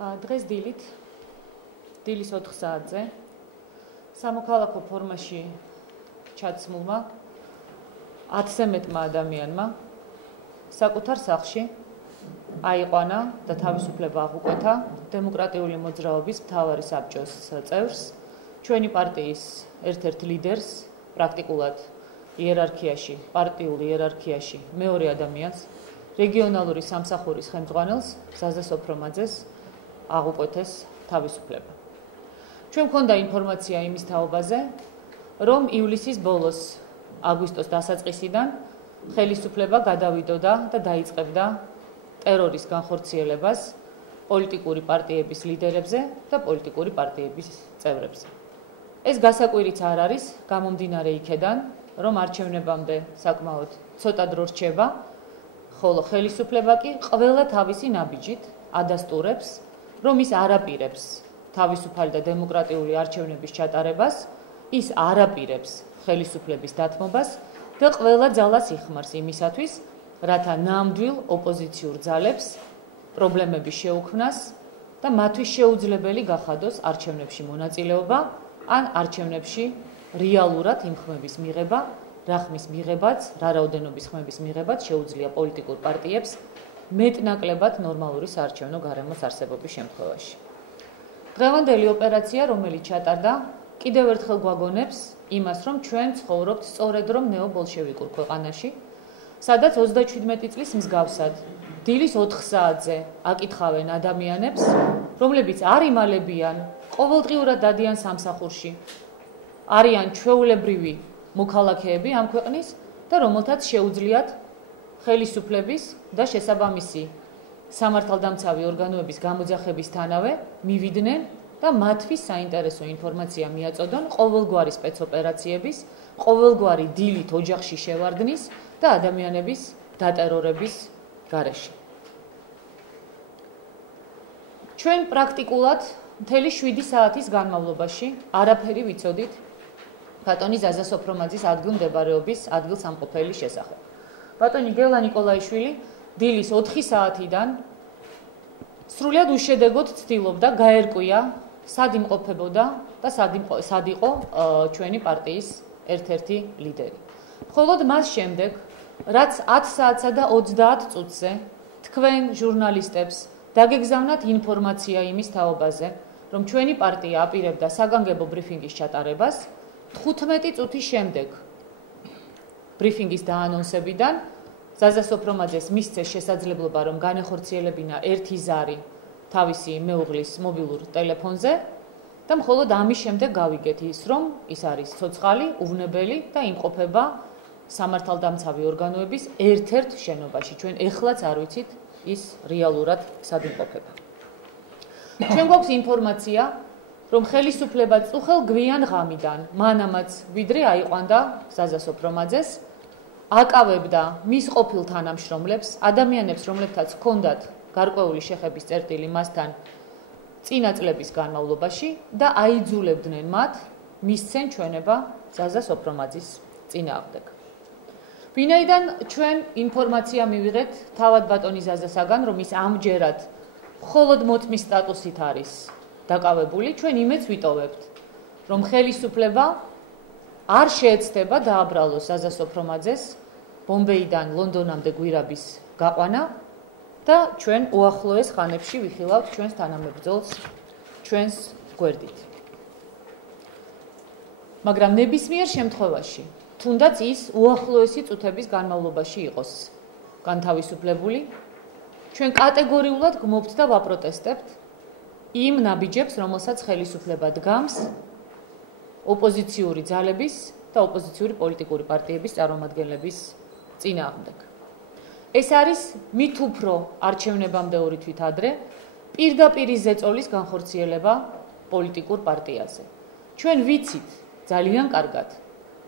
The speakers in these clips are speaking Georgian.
დღეს დილის 4 საათზე სამოქალაქო ფორმაში ჩაცმულმა 10-ზე მეტმა ადამიანმა საკუთარ სახლში აიყვანა და თავისუფლება აღუკვეთა დემოკრატიული მოძრაობის მთავარი საბჭოს წევრს, ჩვენი პარტიის ერთ-ერთ ლიდერს, პრაქტიკულად იერარქიაში, პარტიულ იერარქიაში მეორე ადამიანს, რეგიონალური სამსახურის ხელმძღვანელს, ზაზა სოფრომაძეს აღუკვეთეს თავისუფლება. ჩვენ მქონდა ინფორმაცია იმის თაობაზე, რომ ივლისის ბოლოს, აგვისტოს დასაწყისიდან ხელისუფლება გადავიდოდა და დაიწყებდა ტერორის განხორციელებას პოლიტიკური პარტიების ლიდერებზე და პოლიტიკური პარტიების წევრებზე. ეს გასაკვირიც არ არის, გამომდინარე იქედან, რომ არჩევნებამდე საკმაოდ ცოტა დრო რჩება, ხოლო ხელისუფლება კი ყველა თავისი ნაბიჯით ადასტურებს, რომ ის არაპირებს თავისუფალი და დემოკრატიული არჩევნების ჩატარებას, ის არაპირებს ხელისუფლების დათმობას და ყველა ძალას იხმარს იმისათვის, რათა ნამდვილ ოპოზიციურ ძალებს პრობლემები შეუქმნას და მათთვის შეუძლებელი გახადოს არჩევნებში მონაწილეობა, ან არჩევნებში რეალურად იმ ხმების მიღება, რა ხმის მიღებაც, რა რაოდენობის ხმების მიღებაც შეუძლია პოლიტიკურ პარტიებს მეტნაკლებად ნორმალური საარჩევნო გარემოს არსებობის შემთხვევაში. დღევანდელი ოპერაცია, რომელიც ჩატარდა, კიდევ ერთხელ გვაგონებს იმას, რომ ჩვენ ცხოვრობთ სწორედ რომ ნეობოლშევიკურ ქვეყანაში, სადაც 37 წლის მსგავსად დილის 4 საათზე აკითხავენ ადამიანებს, რომლებიც არ იმალებიან, ყოველდღიურად დადიან სამსახურში, არიან ჩვეულებრივი მოქალაქეები ამ ქვეყნის და რომელთაც შეუძლიათ ხელისუფლების და შესაბამისი სამართალდამცავი ორგანოების გამოძახებისთანავე მივიდნენ და მათთვის საინტერესო ინფორმაცია მიაწოდონ ყოველგვარი სპეცოპერაციების, ყოველგვარი დილით ოჯახში შევარდნის და ადამიანების დატერორების გარეშე. ჩვენ პრაქტიკულად მთელი 7 საათის განმავლობაში არაფერი ვიცოდით ბატონი ზაზა სოფრომაძის ადგილმდებარეობის ადგილსამყოფელი შესახებ. ბატონი გელა ნიკოლაიშვილი დილის 4 საათიდან სრულად უშედეგოდ ცდილობდა გაერკვია, სად იმყოფებოდა და სად იყო ჩვენი პარტიის ერთ-ერთი ლიდერი. მხოლოდ მას შემდეგ, რაც 10 საათსა და 30 წუთზე თქვენ ჟურნალისტებს დაგეგზავნათ ინფორმაცია იმის თაობაზე, რომ ჩვენი პარტია აპირებდა საგანგებო ბრიფინგის ჩატარებას, 15 წუთის შემდეგ ბრიფინგის დაანონსებიდან ზაზა სოფრომაძეს მისცეს შესაძლებლობა, რომ განეხორციელებინა ერთი ზარი თავისი მეუღლის მობილურ ტელეფონზე და მხოლოდ ამის შემდეგ გავიგეთ ის, რომ ის არის ცოცხალი, უვნებელი და იმყოფება სამართალდამცავი ორგანოების ერთ-ერთ შენობაში. ჩვენ ეხლაც არ ვიცით ის რეალურად სად იმყოფება. ჩვენ გვაქვს ინფორმაცია, რომ ხელისუფლება წუხელ გვიან ღამიდან, მანამაც ვიდრე აიყვანდა ზაზა სოფრომაძეს, აკავებდა მის ყოფილ თანამშრომლებს, ადამიანებს, რომლებთაც ჰქონდათ გარკვეული შეხების წერტილი მასთან წინა წლების განმავლობაში და აიძულებდნენ მათ მისცენ ჩვენება ზაზა სოფრომაძის წინააღმდეგ. ვინაიდან ჩვენ ინფორმაცია მივიღეთ თავად ბატონი ზაზასაგან, რომ ის ამჯერად მხოლოდ მოწმის სტატუსით არის დაკავებული, ჩვენ იმედს ვიტოვებთ, რომ ხელისუფლება არ შეეცდება დააბრალოს ზაზა სოფრომაძეს ბომბეიდან ლონდონამდე გვირაბის გაყვანა და ჩვენ უახლოეს ხანებში ვიხილავთ ჩვენს თანამებრძოლს ჩვენს გვერდით. მაგრამ ნებისმიერ შემთხვევაში, თუნდაც ის უახლოესი წუთების განმავლობაში იყოს განთავისუფლებული, ჩვენ კატეგორიულად გმობთ და ვაპროტესტებთ იმ ნაბიჯებს, რომელსაც ხელისუფლება დგამს ოპოზიციური ძალების და ოპოზიციური პოლიტიკური პარტიების წარმომადგენლების წინააღმდეგ. ეს არის მით უფრო არჩევნებამდე 2 თვით ადრე პირდაპირი ზეწოლის განხორციელება პოლიტიკურ პარტიაზე. ჩვენ ვიცით ძალიან კარგად,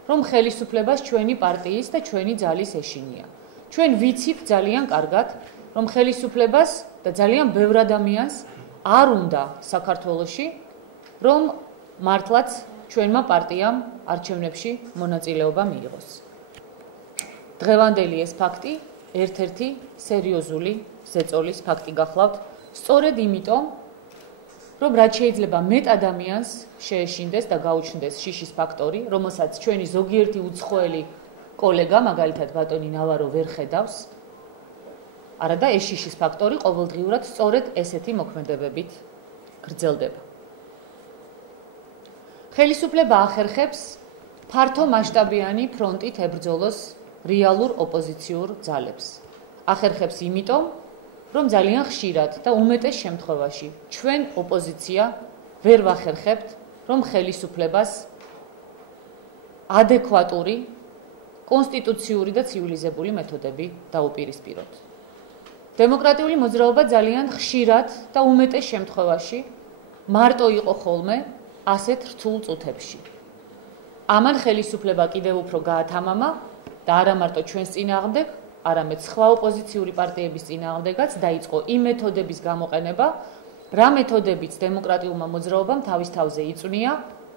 რომ ხელისუფლებას ჩვენი პარტიის და ჩვენი ძალის ეშინია. ჩვენ ვიცით ძალიან კარგად, რომ ხელისუფლებას და ძალიან ბევრ ადამიანს არ უნდა საქართველოში, რომ მართლაც ჩვენმა პარტიამ არჩევნებში მონაწილეობა მიიღოს. დღევანდელი ეს ფაქტი ერთ-ერთი სერიოზული ზეწოლის ფაქტი გახლავთ, სწორედ იმიტომ, რომ რაც შეიძლება მეტ ადამიანს შეეშინდეს და გაუჩნდეს შიშის ფაქტორი, რომელსაც ჩვენი ზოგიერთი უცხოელი კოლეგა, მაგალითად ბატონი ნავარო ვერ ხედავს, არადა ეს შიშის ფაქტორი ყოველდღიურად სწორედ ესეთი მოქმედებებით გრძელდება. ხელისუფლება ახერხებს ფართო მასშტაბიანი ფრონტით ებრძოლოს რეალურ ოპოზიციურ ძალებს. ახერხებს იმიტომ, რომ ძალიან ხშირად და უმეტეს შემთხვევაში ჩვენ ოპოზიცია ვერ ვახერხებთ, რომ ხელისუფლებას ადეკვატური, კონსტიტუციური და ცივილიზებული მეთოდები დაუპირისპიროთ. დემოკრატიული მოძრაობა ძალიან ხშირად და უმეტეს შემთხვევაში მარტო იყო ხოლმე ასეთ რთულ წუთებში. ამან ხელისუფლება კიდევ უფრო გაათამამა და არა მარტო ჩვენს წინააღმდეგ, არამედ სხვა ოპოზიციური პარტიების წინააღმდეგაც დაიწყო იმ მეთოდების გამოყენება, რა მეთოდებიც დემოკრატიულმა მოძრაობამ თავის თავზე იწვნია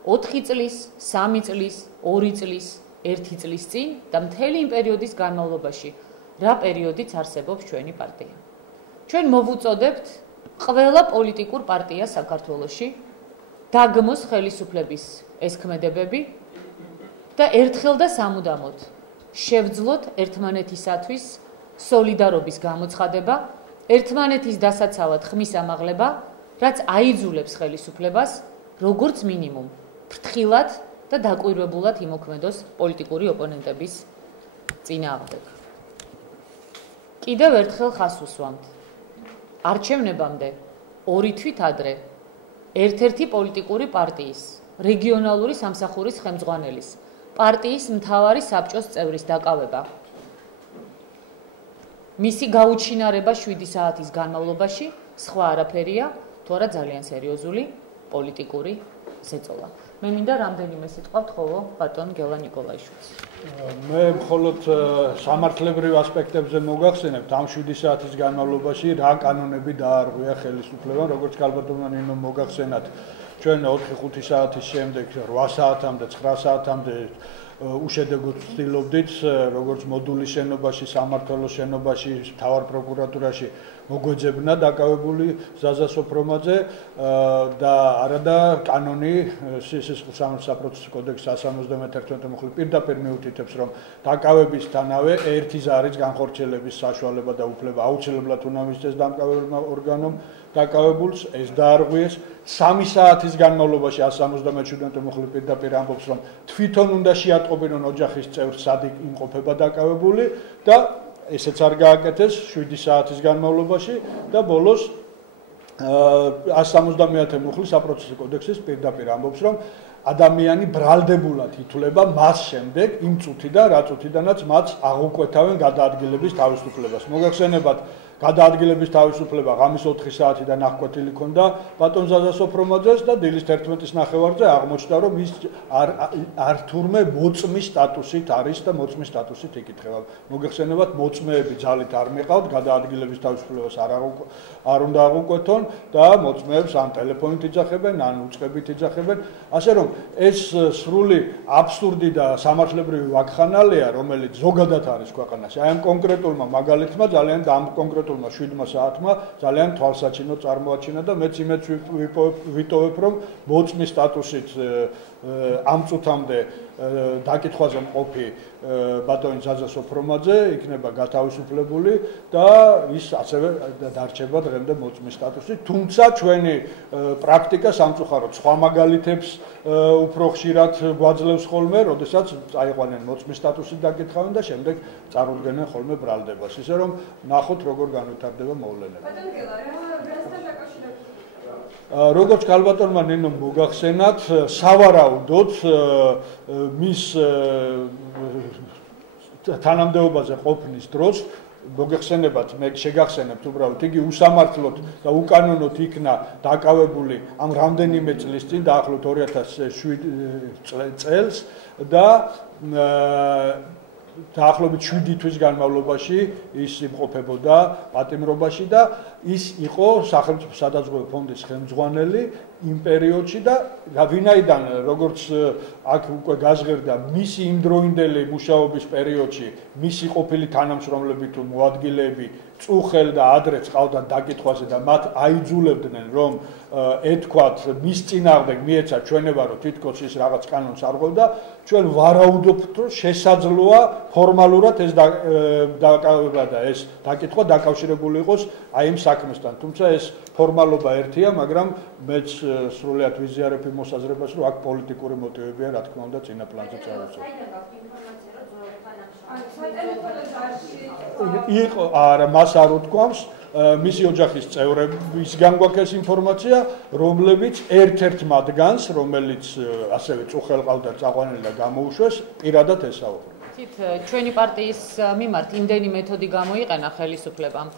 4 წლის, 3 წლის, 2 წლის, 1 წლის წინ და მთელი იმ პერიოდის განმავლობაში, რა პერიოდიც არსებობს ჩვენი პარტია. ჩვენ მოვუწოდებთ ყველა პოლიტიკურ პარტიას საქართველოში დაგმოს ხელისუფლების ეს ქმედებები და ერთხელ და სამუდამოდ შევძლოთ ერთმანეთისათვის სოლიდარობის გამოცხადება, ერთმანეთის დასაცავად ხმის ამაღლება, რაც აიძულებს ხელისუფლებას როგორც მინიმუმ ფრთხილად და დაკვირვებულად იმოქმედოს პოლიტიკური ოპონენტების წინააღმდეგ. კიდევ ერთხელ ხაზს უსვამთ. არჩევნებამდე 2 თვით ადრე ერთ-ერთი პოლიტიკური პარტიის, რეგიონალური სამსახურის ხელმძღვანელის, პარტიის მთავარი საბჭოს წევრის დაკავება. მისი გაუჩინარება 7 საათის განმავლობაში სხვა არაფერია, თუ არა ძალიან სერიოზული პოლიტიკური ზეწოლა. მე მინდა რამდენიმე სიტყვა ვთხოვო ბატონ გელა ნიკოლაიშვილს. მე მხოლოდ სამართლებრივ ასპექტებზე მოგახსენებთ ამ 7 საათის განმავლობაში რა კანონები დაარღვია ხელისუფლებამ, როგორც გალბატონმა ნინომ მოგახსენათ, ჩვენ 4-5 საათის შემდეგ 8 საათამდე, 9 საათამდე უშედეგოდ ვცდილობდით, როგორც მოდულის შენობაში, სამმართველოს შენობაში, მთავარ პროკურატურაში მოგვეძებნა დაკავებული ზაზა სოფრომაძე და არადა კანონი სისხლისამოსაპროცესო კოდექსის 171 მუხლი პირდაპირ მიუთითებს, რომ დაკავებისთანავე ერთი ზარის განხორციელების საშუალება და უფლება აუცილებლად უნდა მისცეს დამკავებელმა ორგანომ დაკავებულს, ეს დაარღვიეს 3 საათის განმავლობაში 177 მუხლი პირდაპირ ამბობს, რომ თვითონ უნდა შეატყობინონ ოჯახის წევრს სად იმყოფება დაკავებული და ესეც არ გააკეთეს 7 საათის განმავლობაში და ბოლოს 170 მუხლის საპროცესო კოდექსის პირდაპირ ამბობს, რომ ადამიანი ბრალდებულად ითვლება მას შემდეგ იმ წუთიდან, რა წუთიდანაც მათ აღუკვეთავენ გადაადგილების თავისუფლებას. მოგახსენებათ, გადაადგილების თავისუფლება ღამის 4 საათიდან აღკვეთილი ქონდა ბატონ ზაზა სოფრომაძეს და დილის 11-ის ნახევარზე აღმოჩნდა, რომ ის არ თურმე მოწმის სტატუსით არის და მოწმის სტატუსით იკითხება. მოგახსენებათ, მოწმეები ძალით არ მეყავთ, გადაადგილების თავისუფლებას არ უნდა აღუკვეთონ და მოწმეებს ან ტელეფონით იძახებენ, ან უწყებით იძახებენ. ასე რომ ეს სრული აბსურდი და სამართლებრივი ვაკხანალია, რომელიც ზოგადად არის ქვეყანაში. აი ამ კონკრეტულმა მაგალითმა ძალიან კონკრეტულმა 7 საათმა ძალიან თვალსაჩინო წარმოაჩინა და მეც იმეც ვიტოვებ, რომ მოწმის სტატუსით ამ წუთამდე დაკითხვაზე მყოფი ბატონი ზაზა სოფრომაძე იქნება გათავისუფლებული და ის ასევე დარჩება დღემდე მოწმის სტატუსით, თუმცა ჩვენი პრაქტიკა სამწუხაროდ სხვა მაგალითებს უფრო ხშირად გვაძლევს ხოლმე, როდესაც წაიყვანენ მოწმის სტატუსით დაკითხავენ და შემდეგ წარუდგენენ ხოლმე ბრალდებას. ისე რომ ნახოთ როგორ განვითარდება მოვლენები. როგორც გალბატონმა ნინომ მოგახსენათ, სავარაუდოდ მის თანამდებობაზე ყოფნის დროს მოგეხსენებათ, მე შეგახსენებთ უბრალოდ, იგი უსამართლოდ და უკანონოდ იქნა დაკავებული ამ რამდენიმე წლის წინ, დაახლოებით 2007 წელს და დაახლოებით 7 თვის განმავლობაში ის იმყოფებოდა პატიმრობაში და ის იყო სახელმწიფო სადაზღვევო ფონდის ხელმძღვანელი იმ პერიოდში და ვინაიდან როგორც აქ უკვე გაზღერდა მისი იმდროინდელი მუშაობის პერიოდში მისი ყოფილი თანამშრომლები თუ მოადგილეები წუხელ და ადრეც ყავდათ დაკითხვაზე და მათ აიძულებდნენ რომ ეთქვათ მის წინააღმდეგ მიეცა ჩვენება რომ თითქოს ის რაღაც კანონს არ ღვევდა ჩვენ ვარაუდობთ რომ შესაძლოა ფორმალურად ეს დაკავება და ეს დაკითხვა დაკავშირებული იყოს აი იმ საქმესთან თუმცა ეს ფორმალობა ერთია მაგრამ მეც სრულად ვიზიარებ იმ მოსაზრებას რომ აქ პოლიტიკური მოტივებია რა თქმა უნდა წინა პლანზე წავიწევს იყო არა მას არ უთქვამს მისი ოჯახის წევრებისგან გვაქვს ინფორმაცია რომლებიც ერთ-ერთ მათგანს რომელიც ასევე წუხელ ყავდა წაყვანილი და გამოუშვეს პირადად ესაუბრა ჩვენი პარტიის მიმართ იმდენი მეთოდი გამოიყენა ხელისუფლებამ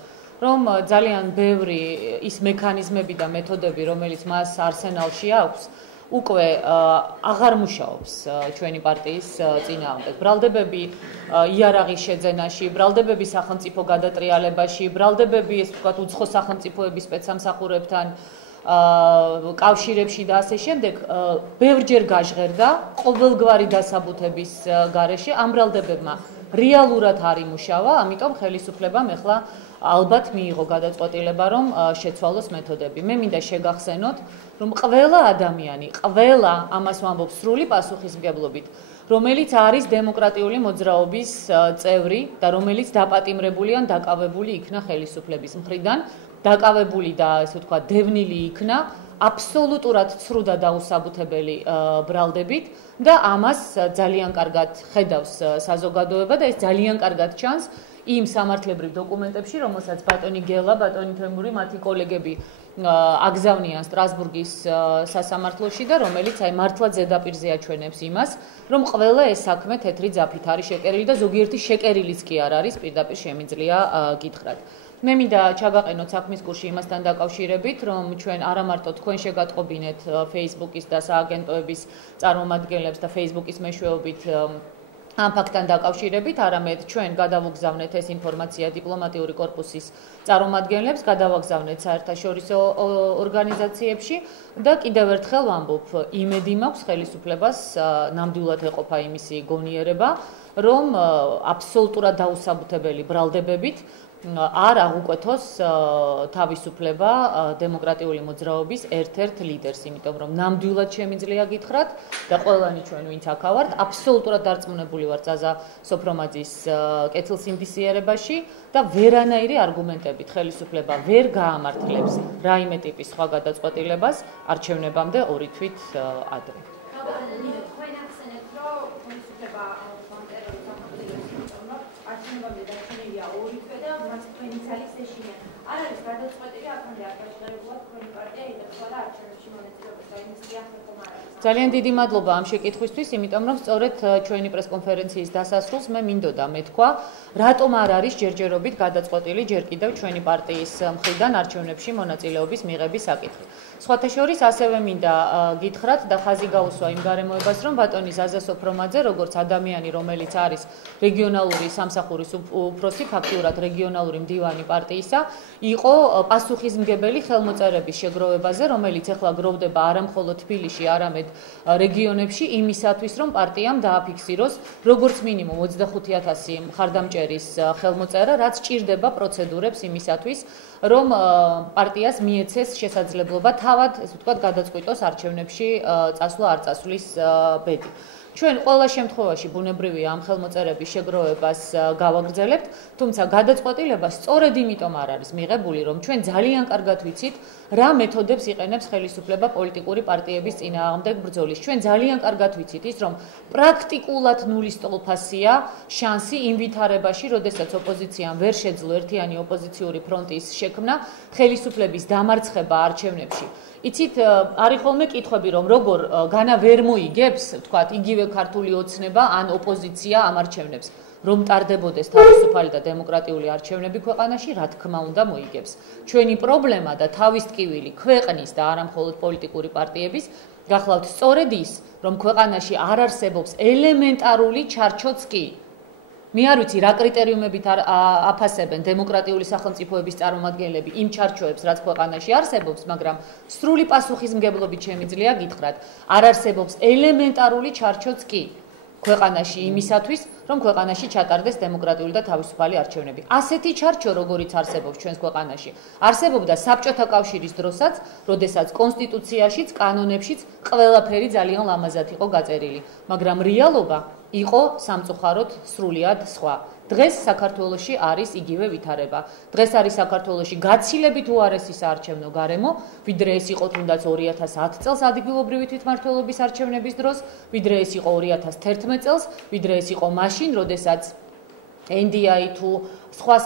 რომ ძალიან ბევრი ის მექანიზმები და მეთოდები რომელიც მას არსენალში აქვს უკვე აღარ მუშაობს ჩვენი პარტიის წინააღმდეგ. ბრალდებები იარაღის შეძენაში, ბრალდებები სახელმწიფო გადატრიალებაში, ბრალდებები ეს ვთქვათ უცხო სახელმწიფოების სპეცსამსახურებთან კავშირებში და ასე შემდეგ ბევრჯერ გაჟღერდა ყოველგვარი დასაბუთების გარეშე ამ ბრალდებებმა რეალურად არ იმუშავა, ამიტომ ხელისუფლებამ ეხლა ალბათ მიიღო გადაწყვეტილება რომ შეცვალოს მეთოდები. მე მინდა შეგახსენოთ რომ ყველა ადამიანი, ყველა ამას ვამბობ სრული პასუხისმგებლობით, რომელიც არის დემოკრატიული მოძრაობის წევრი და რომელიც დაპატიმრებული ან დაკავებული იქნა ხელისუფლების მხრიდან, დაკავებული და ესე ვთქვათ დევნილი იქნა აბსოლუტურად ცრუ და დაუსაბუთებელი ბრალდებით და ამას ძალიან კარგად ხედავს საზოგადოება და ეს ძალიან კარგად ჩანს იმ სამართლებრივ დოკუმენტებში, რომელსაც ბატონი გელა, ბატონი თემური, მათი კოლეგები აგზავნიან სტრასბურგის სასამართლოში და რომელიც აი მართლა ზედაპირზე აჩვენებს იმას, რომ ყველა ეს საქმე თეთრი ძაფით არის შეკერილი და ზოგიერთი შეკერილიც კი არ არის, პირდაპირ შემიძლია გითხრათ. მე მინდა ჩაგაყენოთ საქმის კურსში იმასთან დაკავშირებით, რომ ჩვენ არა მარტო თქვენ შეგატყობინეთ Facebook-ის და სააგენტოების წარმომადგენლებს და Facebook-ის მეშვეობით ამ ფაქტთან დაკავშირებით, არამედ ჩვენ გადავუგზავნეთ ეს ინფორმაცია დიპლომატიური კორპუსის წარმომადგენლებს, გადავაგზავნეთ საერთაშორისო ორგანიზაციებში და კიდევ ერთხელ ვამბობ, იმედი მაქვს ხელისუფლებას ნამდვილად ეყოფა იმისი გონიერება, რომ აბსოლუტურად დაუსაბუთებელი ბრალდებებით არ აღუკვეთოს თავისუფლება დემოკრატიული მოძრაობის ერთ-ერთ ლიდერს, იმიტომ რომ ნამდვილად შემიძლია გითხრათ და ყველანი ჩვენ ვინც აქ ავართ, აბსოლუტურად დარწმუნებული ვარ ზაზა სოფრომაძის კეთილსინდისიერებაში და ვერანაირი არგუმენტებით ხელისუფლება ვერ გაამართლებს რაიმე ტიპის სხვა გადაწყვეტილებას არჩევნებამდე 2 თვით ადრე. არ არის გადაწყვეტილი აქამდე არ გაჟღერებულა თქვენი პარტია იდექვა და არჩევნებში მონაწილეობს და იმის დიახმება არ არის. ძალიან დიდი მადლობა ამ შეკითხვისთვის, იმიტომ რომ სწორედ ჩვენი პრესკონფერენციის დასასრულს მე მინდოდა მეთქვა, რატომ არ არის ჯერჯერობით გადაწყვეტილი ჯერ კიდევ ჩვენი პარტიის მხრიდან არჩევნებში მონაწილეობის მიღების საკითხი. სხვათა შორის ასევე მინდა გითხრათ და ხაზი გაუსვა იმ გარემოებას, რომ ბატონი ზაზა სოფრომაძე, როგორც ადამიანი, რომელიც არის რეგიონალური სამსახურის უფროსი, ფაქტიურად რეგიონალური მდივანი პარტიისა, იყო პასუხისმგებელი ხელმოწერების შეგროვებაზე, რომელიც ახლა გროვდება არა მხოლოდ თბილისში, არამედ რეგიონებში იმისათვის, რომ პარტიამ დააფიქსიროს როგორც მინიმუმ 25,000 მხარდამჭერის ხელმოწერა, რაც ჭირდება პროცედურებს იმისათვის, რომ პარტიას მიეცეს შესაძლებლობა თავად, ესე ვთქვათ, გადაწყვიტოს არჩევნებში წასვლა არ წასვლის ბედი. ჩვენ ყველა შემთხვევაში ბუნებრივია ამ ხელმოწერების შეგროვებას გავაგრძელებთ, თუმცა გადაწყვეტილება სწორედ იმიტომ არ არის მიღებული, რომ ჩვენ ძალიან კარგად ვიცით, რა მეთოდებს იყენებს ხელისუფლება პოლიტიკური პარტიების წინააღმდეგ ბრძოლის. ჩვენ ძალიან კარგად ვიცით ის, რომ პრაქტიკულად ნულის ტოლფასია შანსი იმ ვითარებაში, როდესაც ოპოზიციამ ვერ შეძლო ერთიანი ოპოზიციური ფრონტის შექმნა, ხელისუფლების დამარცხება არჩევნებში. იცით, არის ხოლმე კითხვები, რომ როგორ განა ვერ მოიგებს, ვთქვათ, იგივე ქართული ოცნება ან ოპოზიცია ამ არჩევნებს, რომ ტარდებოდეს თავისუფალი და დემოკრატიული არჩევნები ქვეყანაში, რა თქმა უნდა მოიგებს. ჩვენი პრობლემა და თავის ტკივილი ქვეყნის და არა მხოლოდ პოლიტიკური პარტიების გახლავთ სწორედ ის, რომ ქვეყანაში არ არსებობს ელემენტარული ჩარჩოც კი მე არ ვიცი რა კრიტერიუმებით აფასებენ დემოკრატიული სახელმწიფოების წარმომადგენლები იმ ჩარჩოებს, რაც ქვეყანაში არსებობს, მაგრამ სრული პასუხისმგებლობით შემიძლია გითხრათ, არ არსებობს ელემენტარული ჩარჩოც კი ქვეყანაში იმისათვის, რომ ქვეყანაში ჩატარდეს დემოკრატიული და თავისუფალი არჩევნები. ასეთი ჩარჩო, როგორიც არსებობს ჩვენს ქვეყანაში, არსებობდა საბჭოთა კავშირის დროსაც, როდესაც კონსტიტუციაშიც, კანონებშიც ყველაფერი ძალიან ლამაზად იყო გაწერილი, მაგრამ რეალობა იყო სამწუხაროდ სრულიად სხვა. დღეს საქართველოში არის იგივე ვითარება. დღეს არის საქართველოში გაცილებით უარესი საარჩევნო გარემო, ვიდრე ეს იყო თუნდაც 2010 წელს ადგილობრივი თვითმმართველობის არჩევნების დროს, ვიდრე ეს იყო 2011 წელს, ვიდრე ეს იყო მაშინ, როდესაც NDI თუ სხვა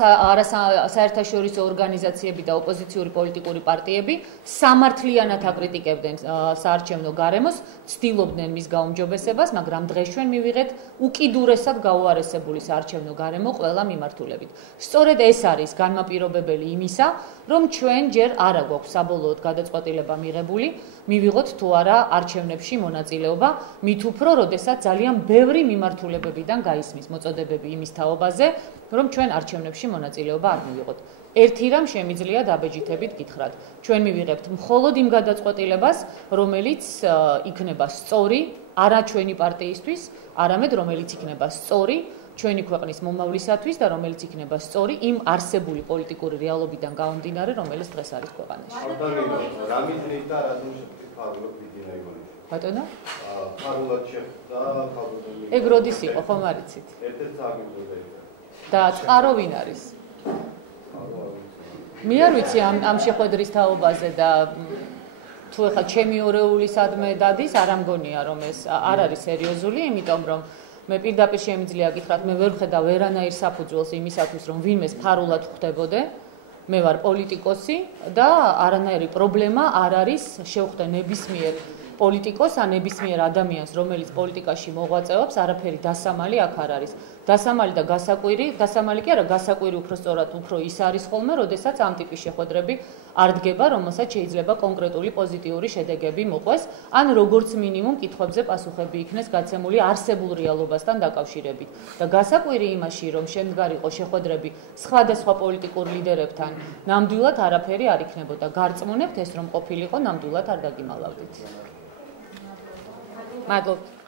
საერთაშორისო ორგანიზაციები და ოპოზიციური პოლიტიკური პარტიები სამართლიანად აკრიტიკებდნენ საარჩევნო გარემოს, ცდილობდნენ მის გაუმჯობესებას, მაგრამ დღეს ჩვენ მივიღეთ უკიდურესად გაუარესებული საარჩევნო გარემო ყველა მიმართულებით. სწორედ ეს არის განმაპირობებელი იმისა, რომ ჩვენ ჯერ არა გვაქვს საბოლოოდ გადაწყვეტილება მიღებული, მივიღოთ თუ არა არჩევნებში მონაწილეობა, მით უფრო, როდესაც ძალიან ბევრი მიმართულებებიდან გაისმის მოწოდებები იმის თაობაზე, რომ ჩვენ არჩევნებში მონაწილეობა არ მივიღოთ. ერთი რამ შემიძლია დაბეჯითებით გითხრათ. ჩვენ მივიღებთ მხოლოდ იმ გადაწყვეტილებას, რომელიც იქნება სწორი არა ჩვენი პარტიისთვის, არამედ რომელიც იქნება სწორი ჩვენი ქვეყნის მომავლისათვის და რომელიც იქნება სწორი იმ არსებული პოლიტიკური რეალობიდან გამომდინარე, რომელიც დღეს არის ქვეყანაში. ბატონო? ფარულად შეხვდა ხალხური. ეგ როდის იყო, ხომ არ იცით? ერთ-ერთ აგებდა. და წყარო ვინ არის? მე არ ვიცი ამ შეხვედრის თაობაზე და თუ ეხლა ჩემი ორეული სადმე დადის, არ ამგონია რომ ეს არ არის სერიოზული, იმიტომ რომ მე პირდაპირ შემიძლია გითხრათ, მე ვერ ვხედავ ვერანაირ საფუძველს იმისათვის, რომ ვინმეს ფარულად ხვდებოდე. მე ვარ პოლიტიკოსი და არანაირი პრობლემა არ არის შევხვდე ნებისმიერ პოლიტიკოს ან ნებისმიერ ადამიანს, რომელიც პოლიტიკაში მოღვაწეობს, არაფერი დასამალი აქ არ არის. დასამალი და გასაკვირი, დასამალი კი არა, გასაკვირი უფრო სწორად უფრო ის არის ხოლმე, როდესაც ამ ტიპის შეხვედრები არ დგება, რომელსაც შეიძლება კონკრეტული პოზიტიური შედეგები მოყვეს, ან როგორც მინიმუმ კითხვებზე პასუხები იქნეს გაცემული არსებულ რეალობასთან დაკავშირებით. და გასაკვირი იმაში, რომ შემდგარ იყო შეხვედრები სხვადასხვა პოლიტიკურ ლიდერებთან, ნამდვილად არაფერი არ იქნებოდა. გარწმუნებთ ეს რომ ყოფილიყო, ნამდვილად არ დაგიმალავდით. მადლობთ.